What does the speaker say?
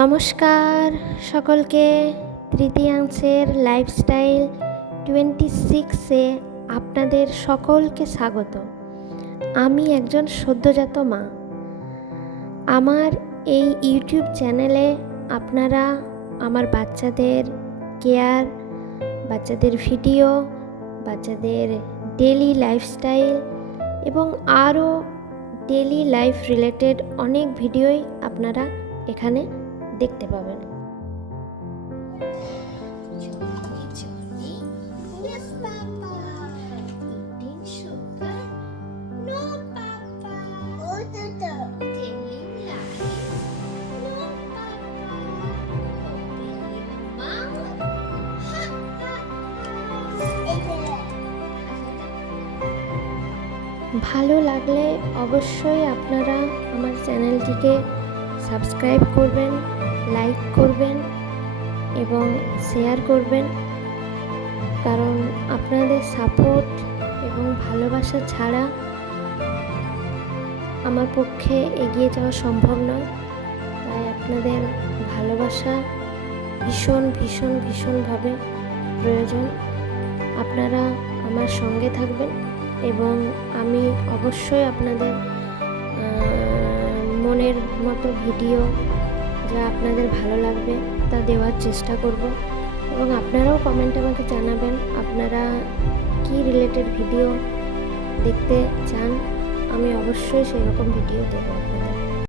নমস্কার সকলকে। তৃতীয়াংশের লাইফস্টাইল 26-এ আপনাদের সকলকে স্বাগত। আমি একজন সদ্যজাত মা। আমার এই ইউটিউব চ্যানেলে আপনারা আমার বাচ্চাদের কেয়ার, বাচ্চাদের ভিডিও, বাচ্চাদের ডেলি লাইফস্টাইল এবং আরও ডেলি লাইফ রিলেটেড অনেক ভিডিওই আপনারা এখানে দেখতে পাবেন। ভালো লাগলে অবশ্যই আপনারা আমার চ্যানেলটিকে সাবস্ক্রাইব করবেন, লাইক করবেন এবং শেয়ার করবেন, কারণ আপনাদের সাপোর্ট এবং ভালোবাসা ছাড়া আমার পক্ষে এগিয়ে যাওয়া সম্ভব নয়। তাই আপনাদের ভালোবাসা ভীষণভাবে প্রয়োজন। আপনারা আমার সঙ্গে থাকবেন এবং আমি অবশ্যই আপনাদের মনের মতো ভিডিও যা আপনাদের ভালো লাগবে তা দেওয়ার চেষ্টা করব। এবং আপনারাও কমেন্টে আমাকে জানাবেন আপনারা কি রিলেটেড ভিডিও দেখতে চান। আমি অবশ্যই সেই রকম ভিডিও দেবো আপনাদের।